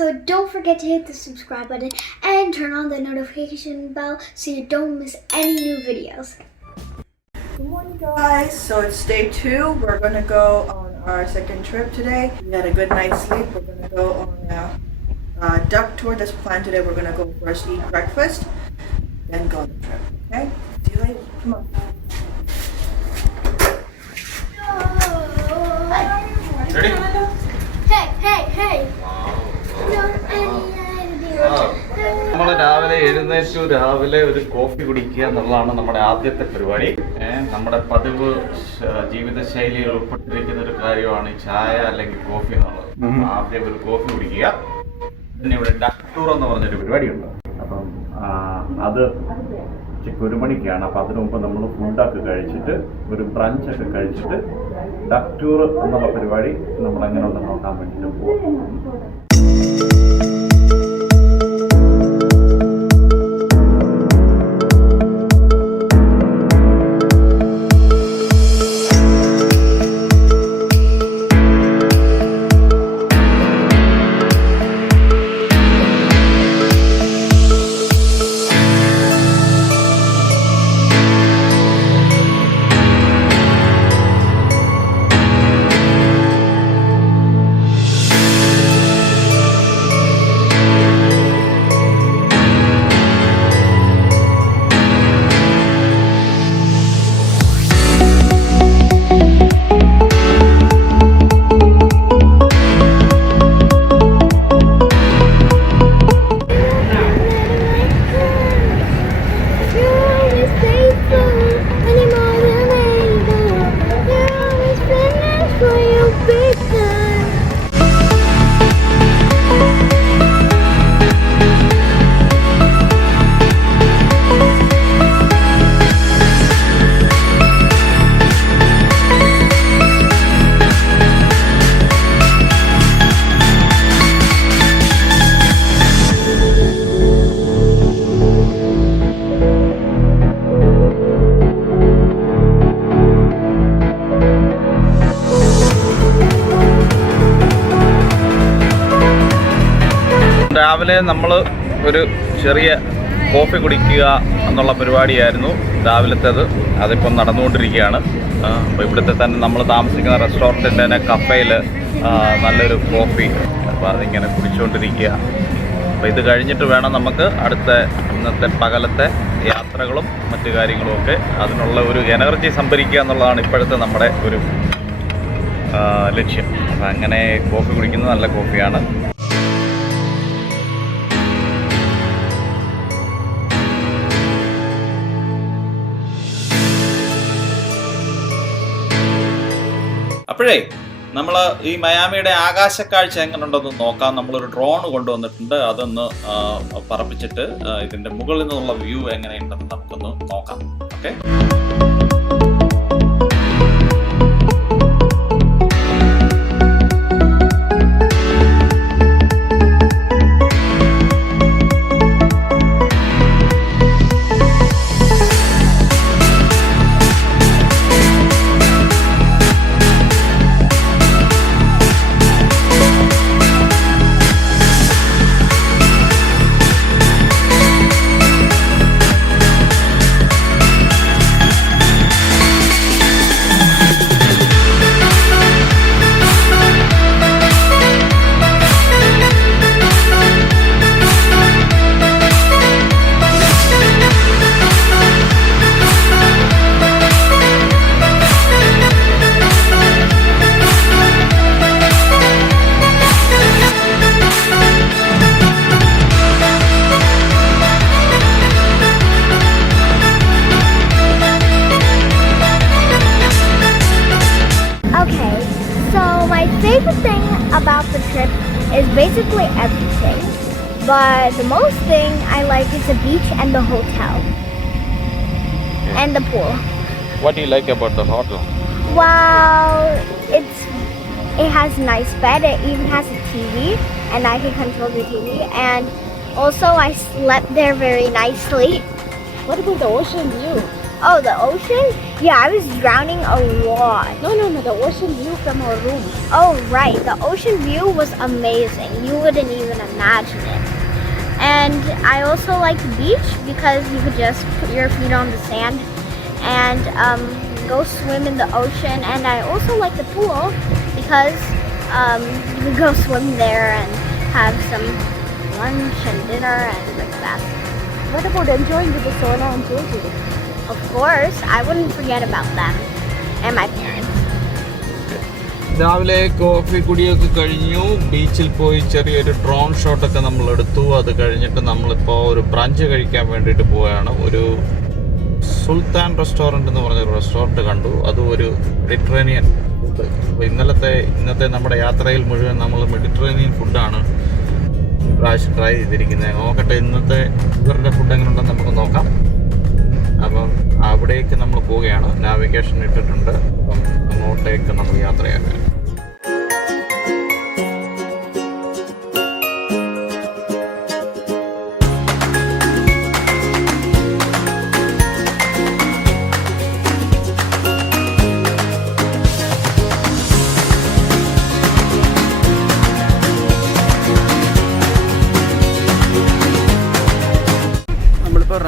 So don't forget to hit the subscribe button and turn on the notification bell so you don't miss any new videos. Good morning, guys. So it's day 2. We're going to go on our second trip today. We had a good night's sleep. We're going to go on a duck tour that's planned today. We're going to go first eat breakfast, then go on the trip. Okay? See you later. Come on. Ready? Hey. നമ്മൾ രാവിലെ ഒരു കോഫി കുടിക്കുക എന്നുള്ളതാണ് നമ്മുടെ ആദ്യത്തെ പരിപാടി. നമ്മുടെ പതിവ് ജീവിതശൈലിയിൽ ഉൾപ്പെട്ടിരിക്കുന്ന ഒരു കാര്യമാണ് ചായ അല്ലെങ്കിൽ കോഫി എന്നുള്ളത്. ആദ്യം ഒരു കോഫി കുടിക്കുക. പിന്നെ ഇവിടെ ഡക്ക് ടൂർ എന്ന് പറഞ്ഞൊരു പരിപാടിയുണ്ട്. അപ്പം അത് ഉച്ചയ്ക്ക് 1 മണിക്കാണ്. അപ്പം അതിനു മുമ്പ് നമ്മൾ ഫുഡൊക്കെ കഴിച്ചിട്ട് ഒരു ബ്രഞ്ചൊക്കെ കഴിച്ചിട്ട് ഡക്ക് ടൂർ എന്നുള്ള പരിപാടി നമ്മളെങ്ങനെ ഉണ്ടെന്ന് നോക്കാൻ വേണ്ടിയിട്ട് പോകും. രാവിലെ നമ്മൾ ഒരു ചെറിയ കോഫി കുടിക്കുക എന്നുള്ള പരിപാടിയായിരുന്നു രാവിലത്തേത്. അതിപ്പം നടന്നുകൊണ്ടിരിക്കുകയാണ്. അപ്പോൾ ഇവിടുത്തെ തന്നെ നമ്മൾ താമസിക്കുന്ന റെസ്റ്റോറൻറ്റിൻ്റെ തന്നെ കഫേയിൽ നല്ലൊരു കോഫി, അപ്പോൾ അതിങ്ങനെ കുടിച്ചുകൊണ്ടിരിക്കുക. അപ്പോൾ ഇത് കഴിഞ്ഞിട്ട് വേണം നമുക്ക് അടുത്ത ഇന്നത്തെ പകലത്തെ യാത്രകളും മറ്റു കാര്യങ്ങളുമൊക്കെ അതിനുള്ള ഒരു എനർജി സംഭരിക്കുക എന്നുള്ളതാണ് ഇപ്പോഴത്തെ നമ്മുടെ ഒരു ലക്ഷ്യം. അപ്പോൾ അങ്ങനെ കോഫി കുടിക്കുന്നത് നല്ല കോഫിയാണ്. അപ്പോഴേ നമ്മൾ ഈ മയാമിയുടെ ആകാശക്കാഴ്ച എങ്ങനെയുണ്ടെന്ന് നോക്കാം. നമ്മളൊരു ഡ്രോൺ കൊണ്ടുവന്നിട്ടുണ്ട്. അതൊന്ന് പറപ്പിച്ചിട്ട് ഇതിൻ്റെ മുകളിൽ നിന്നുള്ള വ്യൂ എങ്ങനെയുണ്ടെന്ന് നമുക്കൊന്ന് നോക്കാം. Okay. favorite thing about the trip is basically everything. But the most thing I like is the beach and the hotel. And the pool. What do you like about the hotel? Well, it has a nice bed. It even has a TV, and I can control the TV. And also, I slept there very nicely. What about the ocean view? Oh, the ocean? Yeah, I was drowning a lot. No, the ocean view from our room. Oh, right. The ocean view was amazing. You wouldn't even imagine it. And I also like the beach because you could just put your feet on the sand and go swim in the ocean. And I also like the pool because you could go swim there and have some lunch and dinner and like that. What about enjoying with the Sona and Joji? Of course, I wouldn't forget about them and my parents. രാവിലെ കോഫി കുടിയൊക്കെ കഴിഞ്ഞു. ബീച്ചിൽ പോയി ചെറിയൊരു ഡ്രോൺ ഷോട്ടൊക്കെ നമ്മൾ എടുത്തു. അത് കഴിഞ്ഞിട്ട് നമ്മളിപ്പോൾ ഒരു ബ്രഞ്ച് കഴിക്കാൻ വേണ്ടിയിട്ട് പോവുകയാണ്. ഒരു സുൽത്താൻ റെസ്റ്റോറൻറ്റ് എന്ന് പറഞ്ഞൊരു റെസ്റ്റോറൻറ്റ് കണ്ടു. അതും ഒരു മെഡിറ്ററേനിയൻ ഫുഡ്. അപ്പോൾ ഇന്നത്തെ നമ്മുടെ യാത്രയിൽ മുഴുവൻ നമ്മൾ മെഡിറ്ററേനിയൻ ഫുഡാണ് പ്രാവശ്യം ട്രൈ ചെയ്തിരിക്കുന്നത്. നോക്കട്ടെ ഇന്നത്തെ ഇവരുടെ ഫുഡ് എങ്ങനെ ഉണ്ടെന്ന് നമുക്ക് നോക്കാം. അപ്പം അവിടേക്ക് നമ്മൾ പോവുകയാണ്. നാവിഗേഷൻ ഇട്ടിട്ടുണ്ട്. അപ്പം അങ്ങോട്ടേക്ക് നമ്മൾ യാത്രയാക്കാം.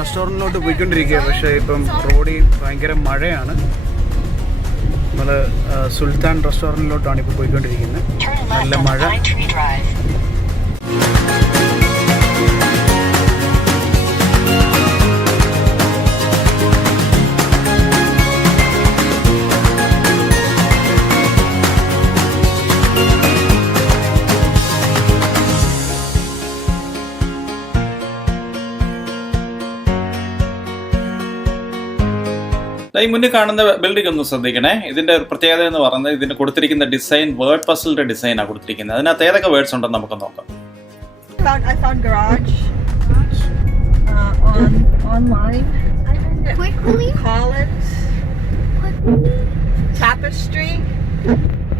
റെസ്റ്റോറൻറ്റിലോട്ട് പോയിക്കൊണ്ടിരിക്കുക. പക്ഷേ ഇപ്പം റോഡിൽ ഭയങ്കര മഴയാണ്. നമ്മൾ സുൽത്താൻ റെസ്റ്റോറൻറ്റിലോട്ടാണ് ഇപ്പോൾ പോയിക്കൊണ്ടിരിക്കുന്നത്. നല്ല മഴ. ഈ മുന്നിൽ കാണുന്ന ബിൽഡിംഗ് ഒന്ന് ശ്രദ്ധിക്കണേ. ഇതിന്റെ ഒരു പ്രത്യേകത എന്ന് പറയുന്നത് ഇതിന് കൊടുത്തിരിക്കുന്ന ഡിസൈൻ വേർഡ് പസിലിന്റെ ഡിസൈനാണ് കൊടുത്തിരിക്കുന്നത്. അതിനകത്ത് ഏതൊക്കെ വേർഡ്സ് ഉണ്ടെന്ന് നമുക്ക് നോക്കാം. I found garage online. Quickly? Collins. Quickly? Tapestry.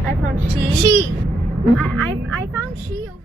I found she. I found she over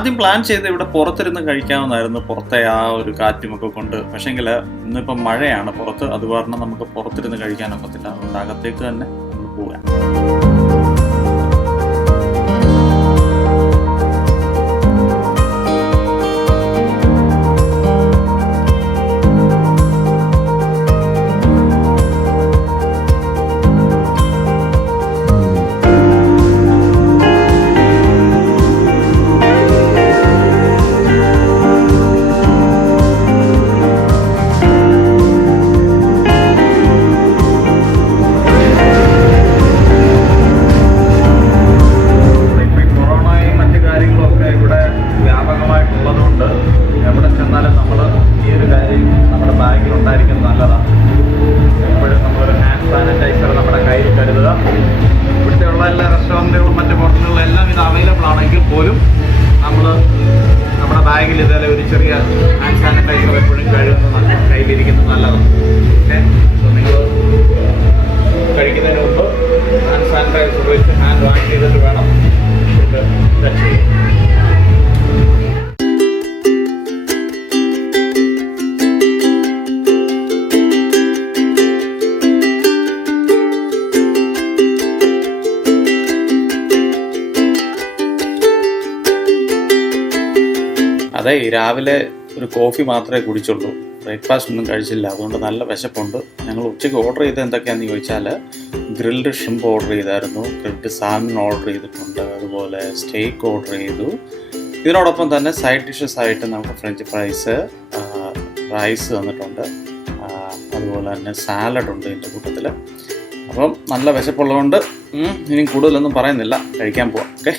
ആദ്യം പ്ലാൻ ചെയ്ത് ഇവിടെ പുറത്തിരുന്ന് കഴിക്കാവുന്നതായിരുന്നു, പുറത്തെ ആ ഒരു കാറ്റുമൊക്കെ കൊണ്ട്. പക്ഷേങ്കിൽ ഇന്നിപ്പം മഴയാണ് പുറത്ത്, അത് കാരണം നമുക്ക് പുറത്തിരുന്ന് കഴിക്കാനൊക്കത്തില്ല. അതുകൊണ്ട് അകത്തേക്ക് തന്നെ നമുക്ക് പോകാം. അതെ രാവിലെ ഒരു കോഫി മാത്രമേ കുടിച്ചുള്ളൂ, ബ്രേക്ക്ഫാസ്റ്റ് ഒന്നും കഴിച്ചില്ല. അതുകൊണ്ട് നല്ല വിശപ്പുണ്ട്. ഞങ്ങൾ ഉച്ചയ്ക്ക് ഓർഡർ ചെയ്ത് എന്തൊക്കെയാണെന്ന് ചോദിച്ചാൽ ഗ്രിൽഡ് ഷ്രിമ്പ് ഓർഡർ ചെയ്തായിരുന്നു, ഗ്രിൽഡ് സാൽമൺ ഓർഡർ ചെയ്തിട്ടുണ്ട്, അതുപോലെ സ്റ്റേക്ക് ഓർഡർ ചെയ്തു. ഇതിനോടൊപ്പം തന്നെ സൈഡ് ഡിഷസ് ആയിട്ട് നമുക്ക് ഫ്രഞ്ച് ഫ്രൈസ്, റൈസ് തന്നിട്ടുണ്ട്, അതുപോലെ തന്നെ സാലഡ് ഉണ്ട് ഇതിൻ്റെ കൂട്ടത്തിൽ. അപ്പം നല്ല വിശപ്പുള്ളതുകൊണ്ട് ഇനിയും കൂടുതലൊന്നും പറയുന്നില്ല, കഴിക്കാൻ പോവാം. Okay.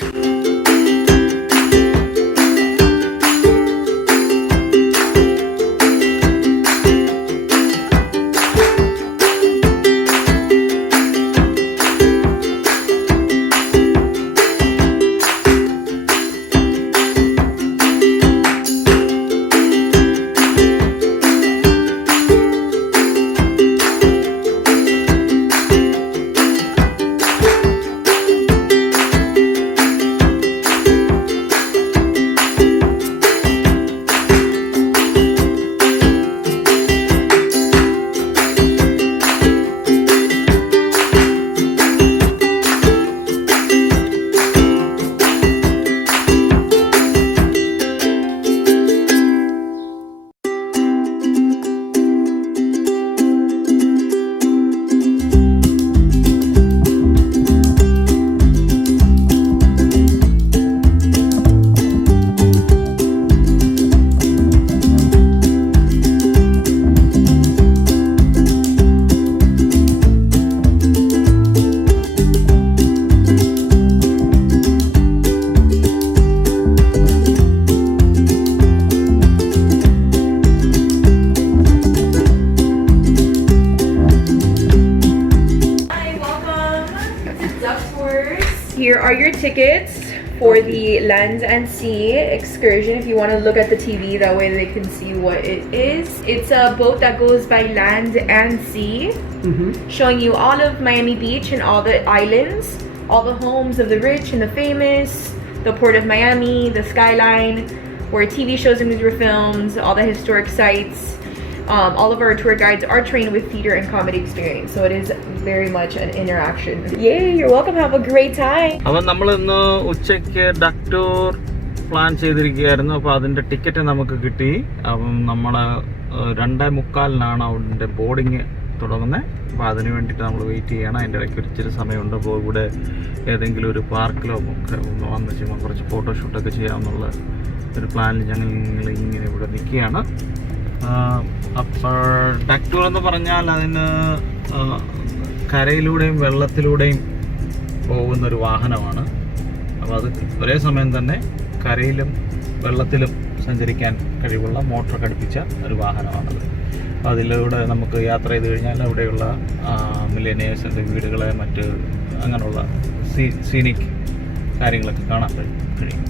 Here are your tickets for the Land and Sea excursion. If you want to look at the TV, that way they can see what it is. It's a boat that goes by land and sea, showing you all of Miami Beach and all the islands, all the homes of the rich and the famous, the port of Miami, the skyline, where TV shows and movies were filmed, all the historic sites. All of our tour guides are trained with theater and comedy experience, so it is very much an interaction. Yay, you're welcome. Have a great time. അപ്പം നമ്മളിന്ന് ഉച്ചയ്ക്ക് duck tour plan ചെയ്തിരിക്കുകയായിരുന്നു. അപ്പോൾ അതിൻ്റെ ടിക്കറ്റ് നമുക്ക് കിട്ടി. അപ്പം നമ്മൾ 2:45 അതിൻ്റെ ബോർഡിങ് തുടങ്ങുന്നത്. അപ്പോൾ അതിന് വേണ്ടിയിട്ട് നമ്മൾ വെയിറ്റ് ചെയ്യണം. അതിൻ്റെ ഇടയ്ക്ക് ഇച്ചിരി സമയമുണ്ട്. അപ്പോൾ ഇവിടെ ഏതെങ്കിലും ഒരു പാർക്കിലോ ഒക്കെ ഒന്ന് വന്ന് ചെയ്യുമ്പോൾ കുറച്ച് ഫോട്ടോഷൂട്ടൊക്കെ ചെയ്യാമെന്നുള്ള ഒരു പ്ലാനിൽ ഞങ്ങൾ ഇങ്ങനെ ഇവിടെ നിൽക്കുകയാണ്. അപ്പോൾ ഡക്ക് ടൂർ എന്ന് പറഞ്ഞാൽ അതിന് കരയിലൂടെയും വെള്ളത്തിലൂടെയും പോകുന്നൊരു വാഹനമാണ്. അപ്പോൾ അത് ഒരേ സമയം തന്നെ കരയിലും വെള്ളത്തിലും സഞ്ചരിക്കാൻ കഴിവുള്ള മോട്ടോർ ഘടിപ്പിച്ച ഒരു വാഹനമാണത്. അപ്പോൾ അതിലൂടെ നമുക്ക് യാത്ര ചെയ്ത് കഴിഞ്ഞാൽ അവിടെയുള്ള മില്ലേനിയേഴ്സിൻ്റെ വീടുകളെ മറ്റ് അങ്ങനെയുള്ള സീനിക് കാര്യങ്ങളൊക്കെ കാണാൻ കഴിയും.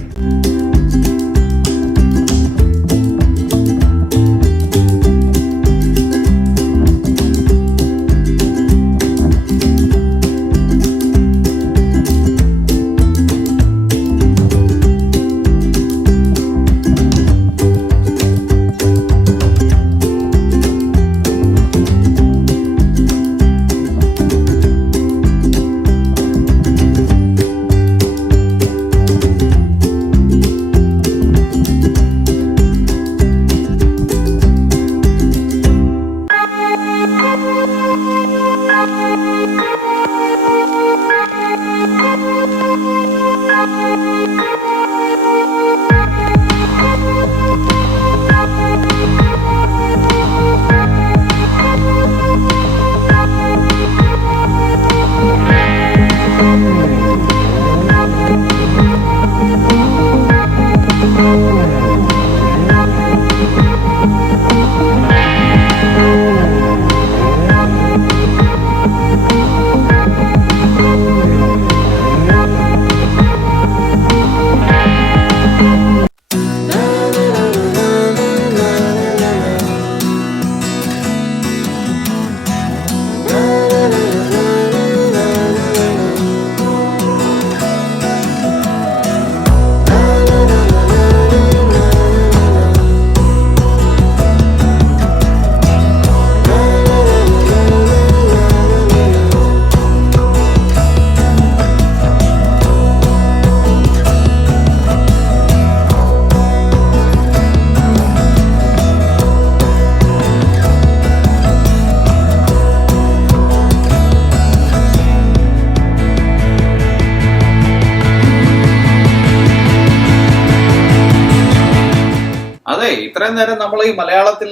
ഇത്രയും നേരം നമ്മൾ ഈ മലയാളത്തിൽ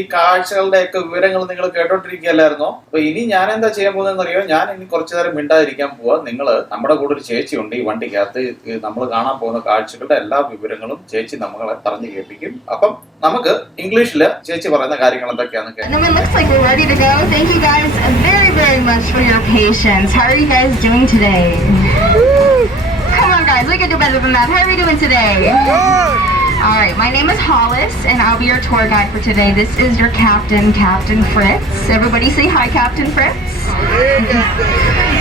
ഈ കാഴ്ചകളുടെ ഒക്കെ വിവരങ്ങൾ നിങ്ങൾ കേട്ടോണ്ടിരിക്കുകയല്ലായിരുന്നോ? അപ്പൊ ഇനി ഞാൻ എന്താ ചെയ്യാൻ പോകുന്നതെന്ന് അറിയോ? ഞാൻ ഇനി കുറച്ചു നേരം മിണ്ടാതിരിക്കാൻ പോവാ. നിങ്ങൾ നമ്മുടെ കൂടെ ഒരു ചേച്ചിയുണ്ട് ഈ വണ്ടിക്കകത്ത്. നമ്മൾ കാണാൻ പോകുന്ന കാഴ്ചകളുടെ എല്ലാ വിവരങ്ങളും ചേച്ചി നമ്മളെ പറഞ്ഞു കേൾപ്പിക്കും. അപ്പം നമുക്ക് ഇംഗ്ലീഷില് ചേച്ചി പറയുന്ന കാര്യങ്ങൾ എന്തൊക്കെയാണെന്ന് കേൾക്കാം. It looks like we're ready to go. Thank you guys very, very much for your patience. How are you guys doing today? Come on guys, we can do better than that. How are we doing today? Alright, my name is Hollis and I'll be your tour guide for today. This is your captain, Captain Fritz. Everybody say hi, Captain Fritz.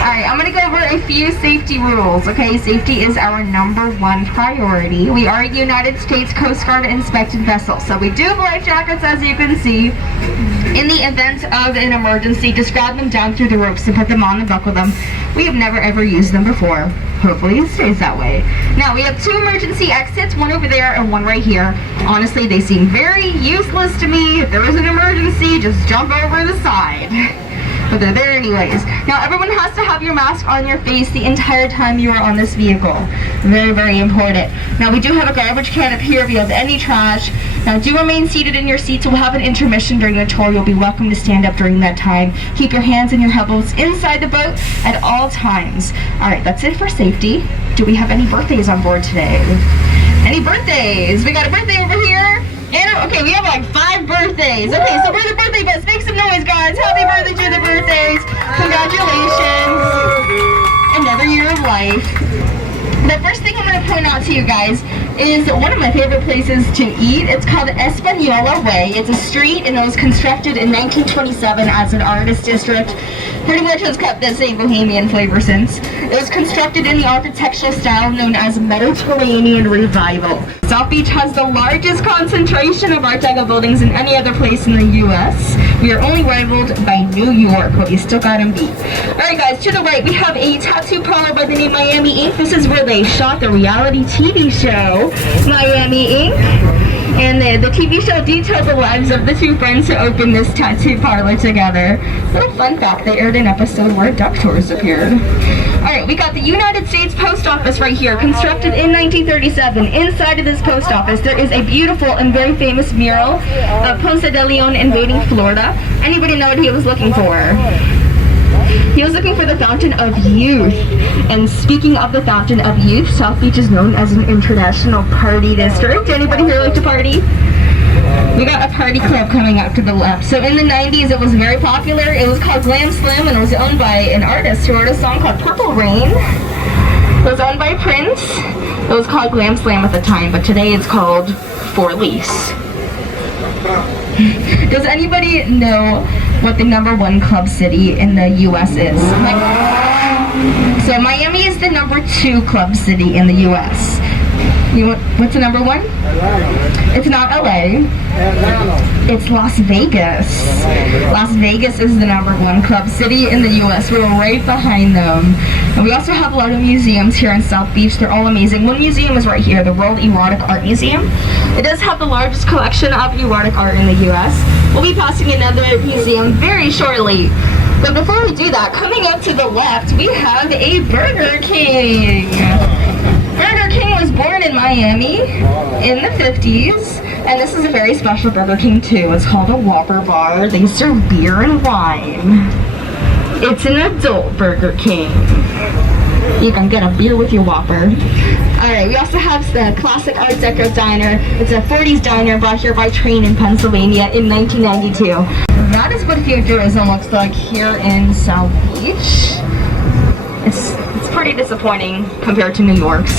Alright, I'm going to go over a few safety rules. Okay, safety is our #1 priority. We are a United States Coast Guard inspected vessel, so we do have life jackets, as you can see. In the event of an emergency, just grab them down through the ropes and put them on and buckle them. We have never ever used them before. Hopefully it stays that way. Now we have 2 emergency exits, one over there and one right here. Honestly, they seem very useless to me. If there was an emergency, just jump over the side. But they're there anyways. Now everyone has to have your mask on your face the entire time you are on this vehicle. Very, very important. Now we do have a garbage can up here if you have any trash. Now do remain seated in your seats. We'll have an intermission during the tour. You'll be welcome to stand up during that time. Keep your hands in your elbows inside the boat at all times. Alright, that's it for safety. Do we have any birthdays on board today? Any birthdays? We got a birthday over here. Okay, we have like 5 birthdays. Okay, so we're the birthday bus. Make some noise, guys. Happy birthday to the birthdays. Congratulations. Another year of life. The first thing I'm going to point out to you guys is one of my favorite places to eat. It's called Espanola Way. It's a street and it was constructed in 1927 as an artist district. Pretty much has kept that same bohemian flavor since. It was constructed in the architectural style known as Mediterranean Revival. South Beach has the largest concentration of Art Deco buildings in any other place in the U.S. We are only rivaled by New York, but we still got them beat. Alright guys, to the right we have a tattoo parlor by the name Miami Ink. This is where they shot the reality TV show Miami Ink. And the TV show detailed the lives of the 2 friends who opened this tattoo parlor together. Little fun fact, they aired an episode where duck tours appeared. Alright, we got the United States Post Office right here, constructed in 1937. Inside of this post office, there is a beautiful and very famous mural of Ponce de Leon invading Florida. Anybody know what he was looking for? He was looking for the Fountain of Youth. And speaking of the Fountain of Youth, South Beach is known as an international party district. Anybody here like to party? We got a party club coming up to the left. So in the 90s it was very popular. It was called Glam Slam and it was owned by an artist who wrote a song called Purple Rain. It was owned by Prince. It was called Glam Slam at the time, but today it's called For Lease. Does anybody know what the #1 club city in the U.S. is? So Miami is the #2 club city in the U.S. What's the #1? It's not LA. It's Las Vegas. Las Vegas is the #1 club city in the U.S. We're right behind them. And we also have a lot of museums here in South Beach. They're all amazing. One museum is right here, the World Erotic Art Museum. It does have the largest collection of erotic art in the U.S. We'll be passing another museum very shortly. But before we do that, coming up to the left, we have a Burger King. Burger King was born in Miami in the 50s, and this is a very special Burger King too. It's called a Whopper Bar. They serve beer and wine. It's an adult Burger King. You can get a beer with your Whopper. Alright, we also have the classic Art Deco diner. It's a 40s diner brought here by train in Pennsylvania in 1992. That is what futurism looks like here in South Beach. It's pretty disappointing compared to New York's.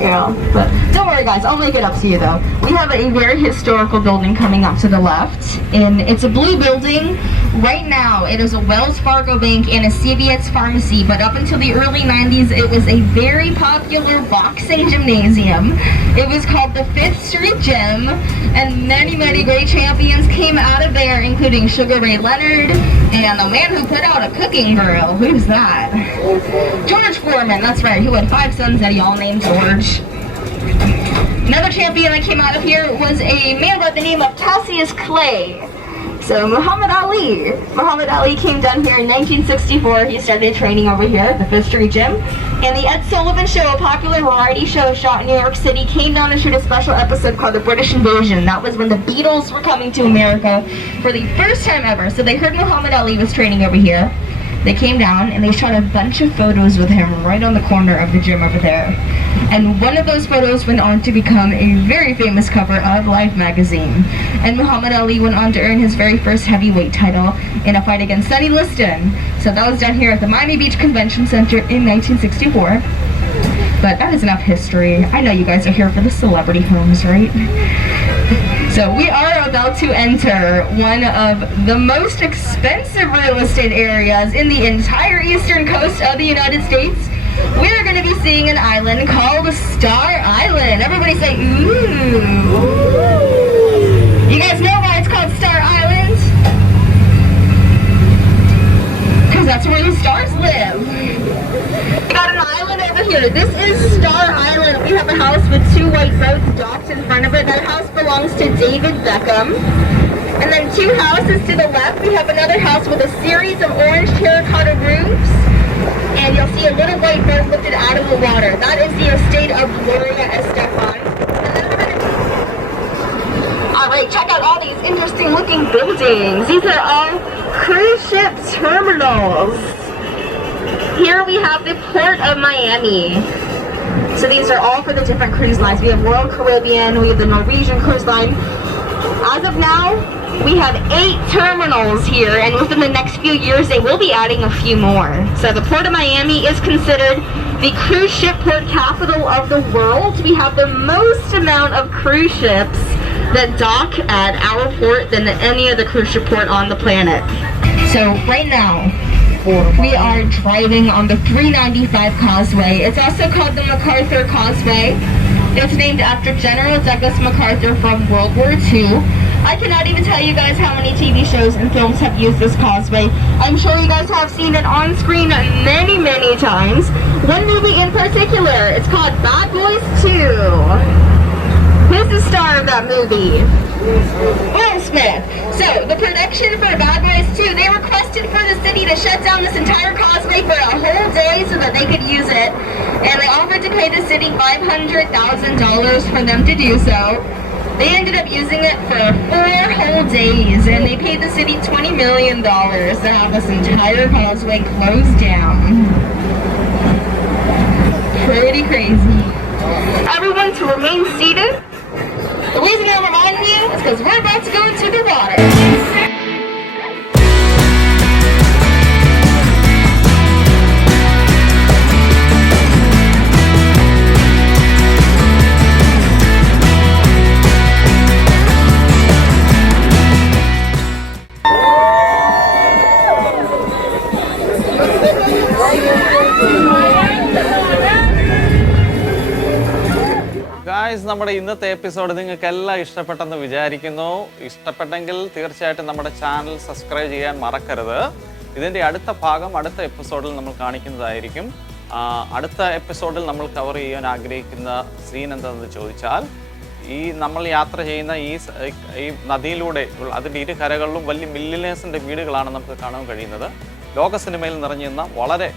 Yeah, but don't worry guys, I'll make it up to you though. We have a very historical building coming up to the left, and it's a blue building. Right now, it is a Wells Fargo bank and a CVS pharmacy, but up until the early 90s, it was a very popular boxing gymnasium. It was called the 5th Street Gym, and many, many great champions came out of there, including Sugar Ray Leonard, and the man who put out a cooking girl. Who's that? George Foreman, that's right, who had 5 sons that he all named George. Another champion that came out of here was a man by the name of Cassius Clay. So Muhammad Ali. Muhammad Ali came down here in 1964. He started training over here at the Fifth Street Gym. And the Ed Sullivan Show, a popular variety show shot in New York City, came down to shoot a special episode called The British Invasion. That was when the Beatles were coming to America for the first time ever. So they heard Muhammad Ali was training over here. They came down and they shot a bunch of photos with him right on the corner of the gym over there. And one of those photos went on to become a very famous cover of Life magazine. And Muhammad Ali went on to earn his very first heavyweight title in a fight against Sonny Liston. So that was done here at the Miami Beach Convention Center in 1964. But that is enough history. I know you guys are here for the celebrity homes, right? So we are about to enter one of the most expensive real estate areas in the entire eastern coast of the United States. We're going to be seeing an island called Star Island. Everybody say, ooh. You guys know why it's called Star Island? Because that's where the stars live. We got an island over here. This is Star Island. We have a house with 2 white boats docked in front of it. That house belongs to David Beckham. And then 2 houses to the left, we have another house with a series of orange terracotta roofs. And you'll see a little white boat lifted out of the water. That is the estate of Gloria Estefan. Alright, check out all these interesting looking buildings. These are all cruise ship terminals. Here we have the Port of Miami. So these are all for the different cruise lines. We have Royal Caribbean, we have the Norwegian Cruise Line. As of now, we have 8 terminals here, and within the next few years they will be adding a few more. So the Port of Miami is considered the cruise ship port capital of the world. We have the most amount of cruise ships that dock at our port than any other cruise ship port on the planet. So right now, we are driving on the 395 Causeway. It's also called the MacArthur Causeway. It's named after General Douglas MacArthur from World War II. I cannot even tell you guys how many TV shows and films have used this causeway. I'm sure you guys have seen it on screen many, many times. One movie in particular, it's called Bad Boys 2. Who's the star of that movie? Will Smith. So, the production for Bad Boys 2, they requested for the city to shut down this entire causeway for a whole day so that they could use it. And they offered to pay the city $500,000 for them to do so. They ended up using it for 4 whole days, and they paid the city $20 million to have this entire causeway closed down. Pretty crazy. Everyone to remain seated. The reason I'm reminding you is because we're about to go into the water. Guys, നമ്മുടെ ഇന്നത്തെ എപ്പിസോഡ് നിങ്ങൾക്കെല്ലാം ഇഷ്ടപ്പെട്ടെന്ന് വിചാരിക്കുന്നു. ഇഷ്ടപ്പെട്ടെങ്കിൽ തീർച്ചയായിട്ടും നമ്മുടെ channel subscribe ചെയ്യാൻ മറക്കരുത്. ഇതിൻ്റെ അടുത്ത ഭാഗം അടുത്ത എപ്പിസോഡിൽ നമ്മൾ കാണിക്കുന്നതായിരിക്കും. അടുത്ത എപ്പിസോഡിൽ നമ്മൾ കവർ ചെയ്യാൻ ആഗ്രഹിക്കുന്ന സീൻ എന്താണെന്ന് ചോദിച്ചാൽ, നമ്മൾ യാത്ര ചെയ്യുന്ന ഈ നദിയിലൂടെ അതിൻ്റെ ഇരു കരകളിലും വലിയ മില്യനേഴ്സിൻ്റെ വീടുകളാണ് നമുക്ക് കാണാൻ കഴിയുന്നത്. ലോക സിനിമയിൽ നിറഞ്ഞിരുന്ന വളരെ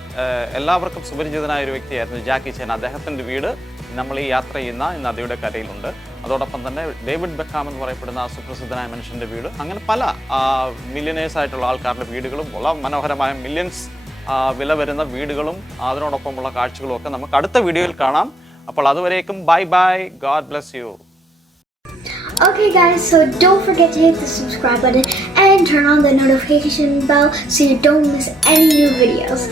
എല്ലാവർക്കും സുപരിചിതനായ ഒരു വ്യക്തിയായിരുന്നു ജാക്കി ചാൻ. അദ്ദേഹത്തിൻ്റെ വീട് നമ്മൾ ഈ യാത്ര ചെയ്യുന്ന ഈ നദിയുടെ കരയിലുണ്ട്. അതോടൊപ്പം തന്നെ ഡേവിഡ് ബെക്കാം എന്ന് പറയപ്പെടുന്ന സുപ്രസിദ്ധനായ മനുഷ്യൻ്റെ വീട്, അങ്ങനെ പല മില്യനേഴ്സ് ആയിട്ടുള്ള ആൾക്കാരുടെ വീടുകളും വളരെ മനോഹരമായ മില്യൺസ് വില വരുന്ന വീടുകളും അതിനോടൊപ്പമുള്ള കാഴ്ചകളും ഒക്കെ നമുക്ക് അടുത്ത വീഡിയോയിൽ കാണാം. അപ്പോൾ അതുവരേക്കും bye bye, God bless you. Okay guys, so don't forget to hit the subscribe button and turn on the notification bell so you don't miss any new videos.